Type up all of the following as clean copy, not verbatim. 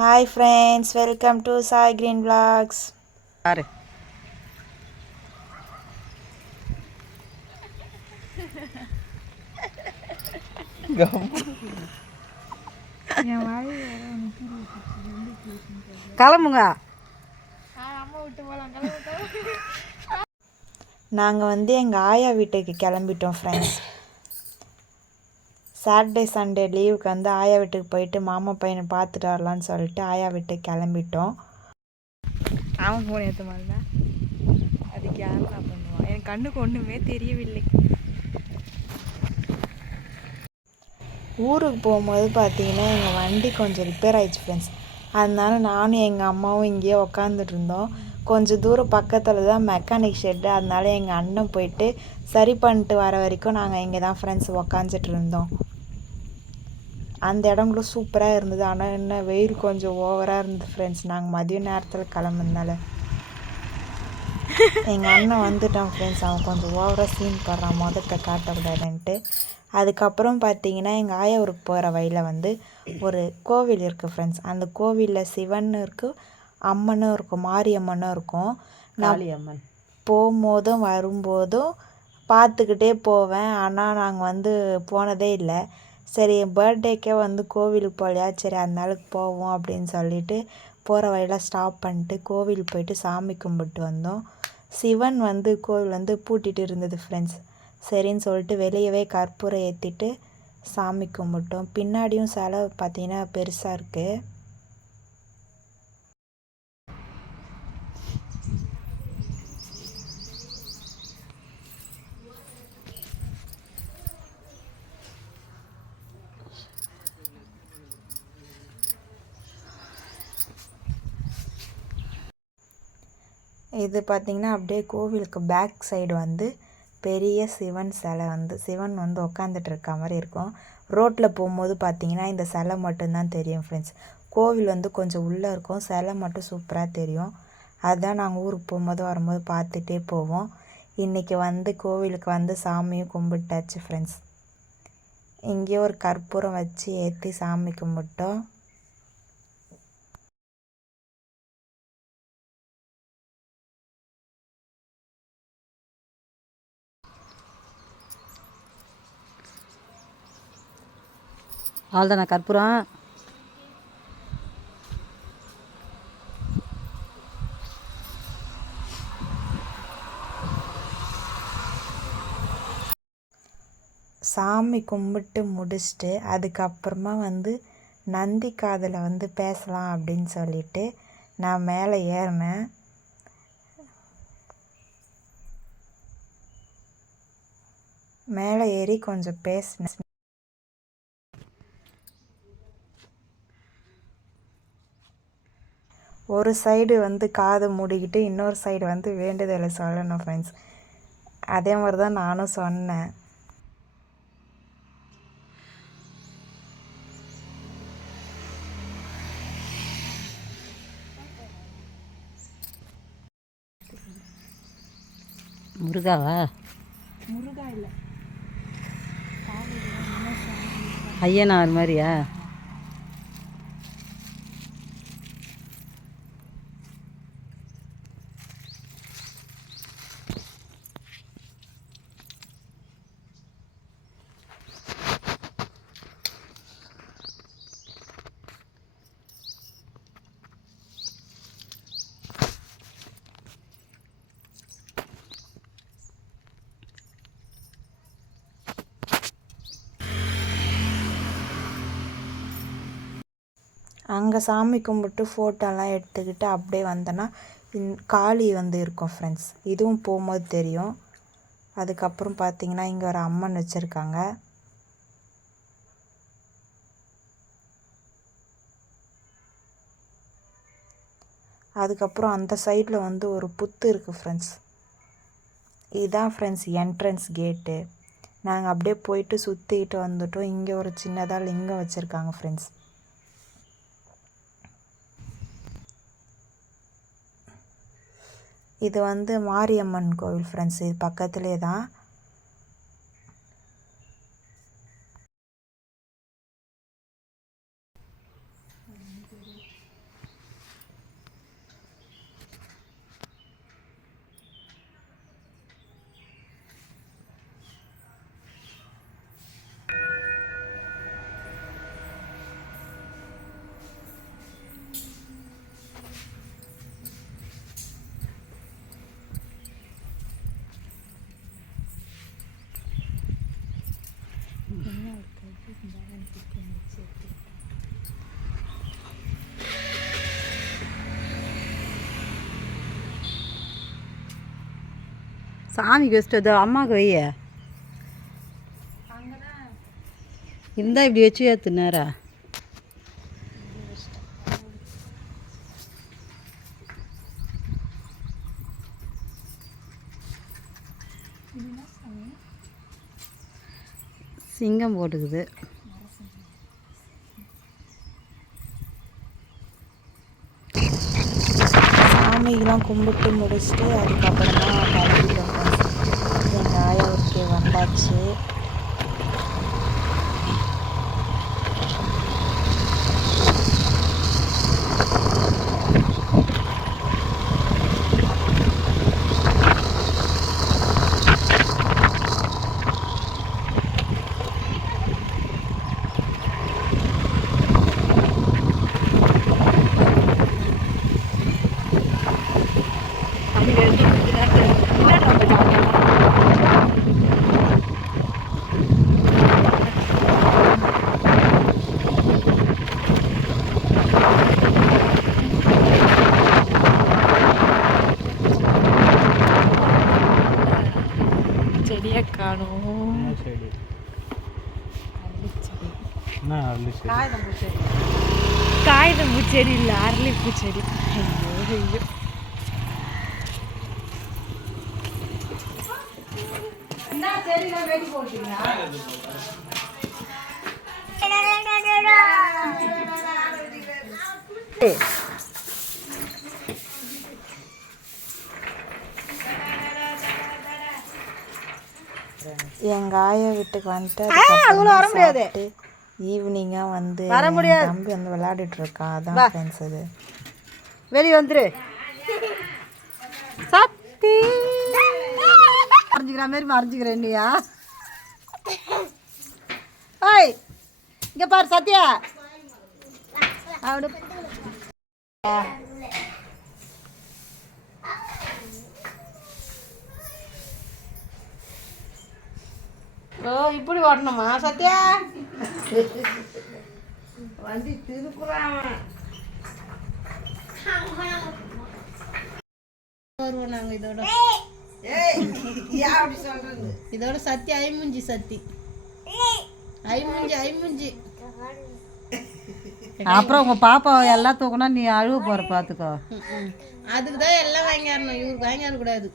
Hi friends, welcome to Sai Green Vlogs. பாரு கிளம்புங்க. நாங்கள் எங்கள் ஆயா வீட்டுக்கு கிளம்பிட்டோம் ஃப்ரெண்ட்ஸ். சாட்டர்டே சண்டே லீவுக்கு ஆயா வீட்டுக்கு போயிட்டு மாமா பையனை பார்த்துட்டு வரலான்னு சொல்லிட்டு ஆயா வீட்டுக்கு கிளம்பிட்டோம். அவன் ஃபோன் ஏற்ற மாதிரிதான் அது கேமரா பண்ணுவான். என் கண்ணுக்கு ஒன்றுமே தெரியவில்லை. ஊருக்கு போகும்போது பார்த்தீங்கன்னா எங்கள் வண்டி கொஞ்சம் ரிப்பேர் ஆயிடுச்சு ஃப்ரெண்ட்ஸ். அதனால நானும் எங்கள் அம்மாவும் இங்கேயே உக்காந்துட்டு இருந்தோம். கொஞ்சம் தூரம் பக்கத்தில் தான் மெக்கானிக் ஷெட்டு. அதனால எங்கள் அண்ணன் போயிட்டு சரி பண்ணிட்டு வர வரைக்கும் நாங்கள் இங்கே தான் ஃப்ரெண்ட்ஸ் உக்காந்துட்டு இருந்தோம். அந்த இடம் கூட சூப்பராக இருந்தது. ஆனால் என்ன வெயில் கொஞ்சம் ஓவராக இருந்தது ஃப்ரெண்ட்ஸ். நாங்கள் மதிய நேரத்தில் கிளம்புனால எங்கள் அண்ணன் வந்துட்டான் ஃப்ரெண்ட்ஸ். அவன் கொஞ்சம் ஓவராக சீன் போடுறான், முகத்தை காட்டக்கூடாதுன்ட்டு. அதுக்கப்புறம் பார்த்தீங்கன்னா எங்கள் ஆயா ஊருக்கு போகிற வழியில் ஒரு கோவில் இருக்குது ஃப்ரெண்ட்ஸ். அந்த கோவிலில் சிவன் இருக்குது, அம்மனும் இருக்கும், மாரியம்மனும் இருக்கும். நான் போகும்போதும் வரும்போதும் பார்த்துக்கிட்டே போவேன். ஆனால் நாங்கள் போனதே இல்லை. சரி என் பர்த்டேக்கே கோவிலுக்கு போகலையா, சரி அதனால போவோம் அப்படின்னு சொல்லிட்டு போகிற வழியில் ஸ்டாப் பண்ணிட்டு கோவில் போயிட்டு சாமி கும்பிட்டு வந்தோம். சிவன் கோவில் பூட்டிகிட்டு இருந்தது ஃப்ரெண்ட்ஸ். சரின்னு சொல்லிட்டு வெளியவே கற்பூரம் ஏற்றிட்டு சாமி கும்பிட்டோம். பின்னாடியும் சிலை பார்த்திங்கன்னா பெருசாக இருக்குது. இது பார்த்திங்கன்னா அப்படியே கோவிலுக்கு பேக் சைடு பெரிய சிவன் சிலை சிவன் உட்காந்துட்டு இருக்க மாதிரி இருக்கும். ரோட்டில் போகும்போது பார்த்திங்கன்னா இந்த சிலை மட்டும்தான் தெரியும் ஃப்ரெண்ட்ஸ். கோவில் கொஞ்சம் உள்ளே இருக்கும், சிலை மட்டும் சூப்பராக தெரியும். அதுதான் நாங்கள் ஊருக்கு போகும்போது வரும்போது பார்த்துட்டே போவோம். இன்றைக்கி கோவிலுக்கு சாமியும் கும்பிட்டாச்சு ஃப்ரெண்ட்ஸ். இங்கேயே ஒரு கற்பூரம் வச்சு ஏற்றி சாமி கும்பிட்டோம். அவ்வளோதானே கற்பூரம். சாமி கும்பிட்டு முடிச்சுட்டு அதுக்கப்புறமா நந்தி காதில் பேசலாம் அப்படின்னு சொல்லிட்டு நான் மேலே ஏறினேன். மேலே ஏறி கொஞ்சம் பேசினேன். ஒரு சைடு காதை மூடிக்கிட்டு இன்னொரு சைடு வேண்டுதலை சொல்லணும் ஃப்ரெண்ட்ஸ். அதே மாதிரி தான் நானும் சொன்னேன். முருகாவா? முருகா இல்லை, ஐயனார் மாதிரியா? அங்கே சாமி கும்பிட்டு ஃபோட்டோலாம் எடுத்துக்கிட்டு அப்படியே வந்தோன்னா காளி இருக்கும் ஃப்ரெண்ட்ஸ். இதுவும் போகும்போது தெரியும். அதுக்கப்புறம் பார்த்திங்கன்னா இங்கே ஒரு அம்மன் வச்சுருக்காங்க. அதுக்கப்புறம் அந்த சைடில் ஒரு புத்து இருக்குது ஃப்ரெண்ட்ஸ். இதுதான் ஃப்ரெண்ட்ஸ் என்ட்ரன்ஸ் கேட்டு. நாங்கள் அப்படியே போயிட்டு சுற்றிக்கிட்டு வந்துட்டோம். இங்கே ஒரு சின்னதாக லிங்கம் வச்சுருக்காங்க ஃப்ரெண்ட்ஸ். இது மாரியம்மன் கோவில் ஃப்ரெண்ட்ஸ். இது பக்கத்துலேயே தான். சாமிக்கு வச்சுட்டு அதோ அம்மாவுக்கு வைய இருந்தால் இப்படி வச்சு ஏற்றுனாரா சிங்கம் போட்டுக்குது. சாமிக்கெலாம் கும்பிட்டு முடிச்சுட்டு அதுக்கப்புறமா கிளம்பிட்டோம் ஃப்ரெண்ட்ஸ். எங்கள் ஆயாவுக்கு வந்தாச்சு. செடியை காணும். காகிதம் பூச்செடி இல்லை, அரளி பூச்செடி. ஐயோ ஐயோ. எங்கள் ஆயா வீட்டுக்கு வந்துட்டு ஈவினிங்காக வந்து தம்பி வந்து விளையாடிட்டு இருக்கான். அதான் ஃப்ரெண்ட்ஸ் அது. வெளியே வந்துரு சத்தி மறைஞ்சிக்கிற மாதிரி மறைஞ்சிக்கிறேன் இல்லையா? ஓய் இங்கே பாரு சத்யா அப்படி ஓ இப்படி ஓட்டணுமா சத்யா? வண்டி திருப்புறான் வருவோம் நாங்கள் இதோட. இதோட சத்தி ஐமுஞ்சி சத்தி ஐமுஞ்சி. அப்புறம் உங்கள் பாப்பா எல்லாம் தூக்கினா நீ அழுவ போகிற பார்த்துக்கோ. அதுக்கு தான் எல்லாம் வாங்கிடணும், இவருக்கு வாங்கிடக்கூடாது.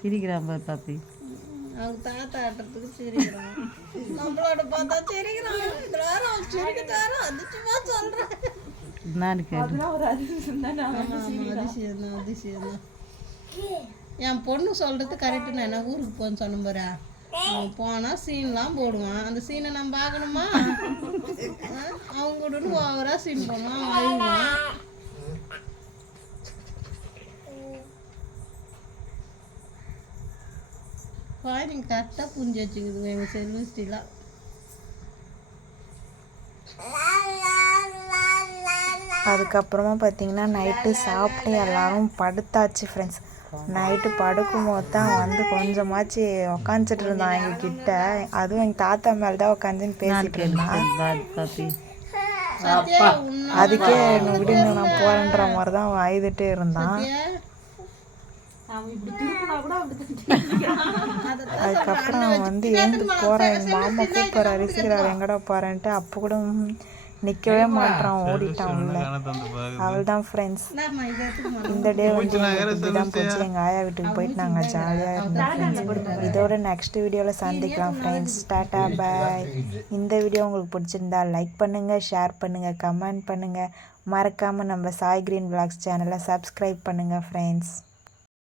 சிரிக்கிறான் பாரு பாப்பி. அவங்க தாத்தா ஆட்டுறதுக்கு சிரிக்கிறான், நம்மளோட பார்த்தா சிரிக்கிறான். அதிசயமா சொல்றேன். அதிசயம் என் பொண்ணு சொல்றது கரெக்டு. நான் என்ன ஊருக்கு போன்னு சொன்ன பாரு, அவன் போனால் சீன்லாம் போடுவான். அந்த சீனை நம்ம பார்க்கணுமா? அவங்க கூட ஓவரா சீன் போடுவான், அழுவான். நீங்கள் கரெக்டாக புரிஞ்சு வச்சுக்குது எங்கள் செல்வஸ்டிலாம். அதுக்கப்புறமா பார்த்தீங்கன்னா நைட்டு சாப்பிட்டு எல்லாரும் படுத்தாச்சு ஃப்ரெண்ட்ஸ். நைட்டு படுக்கும்போது தான் வந்து கொஞ்சமாச்சு உக்காந்துட்டு இருந்தான் எங்ககிட்ட. அதுவும் எங்கள் தாத்தா மேலே தான் உட்காந்துன்னு பேசிட்டு இருந்தான். அதுக்கே விடுங்க நான் போகிறேன்ற மாதிரி தான் அழுதுகிட்டே இருந்தான். அதுக்கப்புறம் அவன் வந்து எழுந்து போகிறான். எங்கள் மாமா கூப்பிட்றாரு, ரிசிக்கிறார் எங்கடா போகிறேன்ட்டு. அப்போ கூட நிற்கவே மாட்டான், ஓடிட்டான் உள்ள. அவள் தான் ஃப்ரெண்ட்ஸ். இந்த டே வந்து இப்படிதான் போச்சு. எங்கள் ஆயா வீட்டுக்கு போயிட்டு நாங்கள் ஜாலியாக இருந்தோம் ஃப்ரெண்ட்ஸ். இதோட நெக்ஸ்ட் வீடியோவில் சந்திக்கலாம் ஃப்ரெண்ட்ஸ். டாட்டா பாய். இந்த வீடியோ உங்களுக்கு பிடிச்சிருந்தா லைக் பண்ணுங்கள், ஷேர் பண்ணுங்கள், கமெண்ட் பண்ணுங்கள். மறக்காமல் நம்ம சாய் கிரீன் விலாக்ஸ் சேனலை சப்ஸ்கிரைப் பண்ணுங்கள் ஃப்ரெண்ட்ஸ்.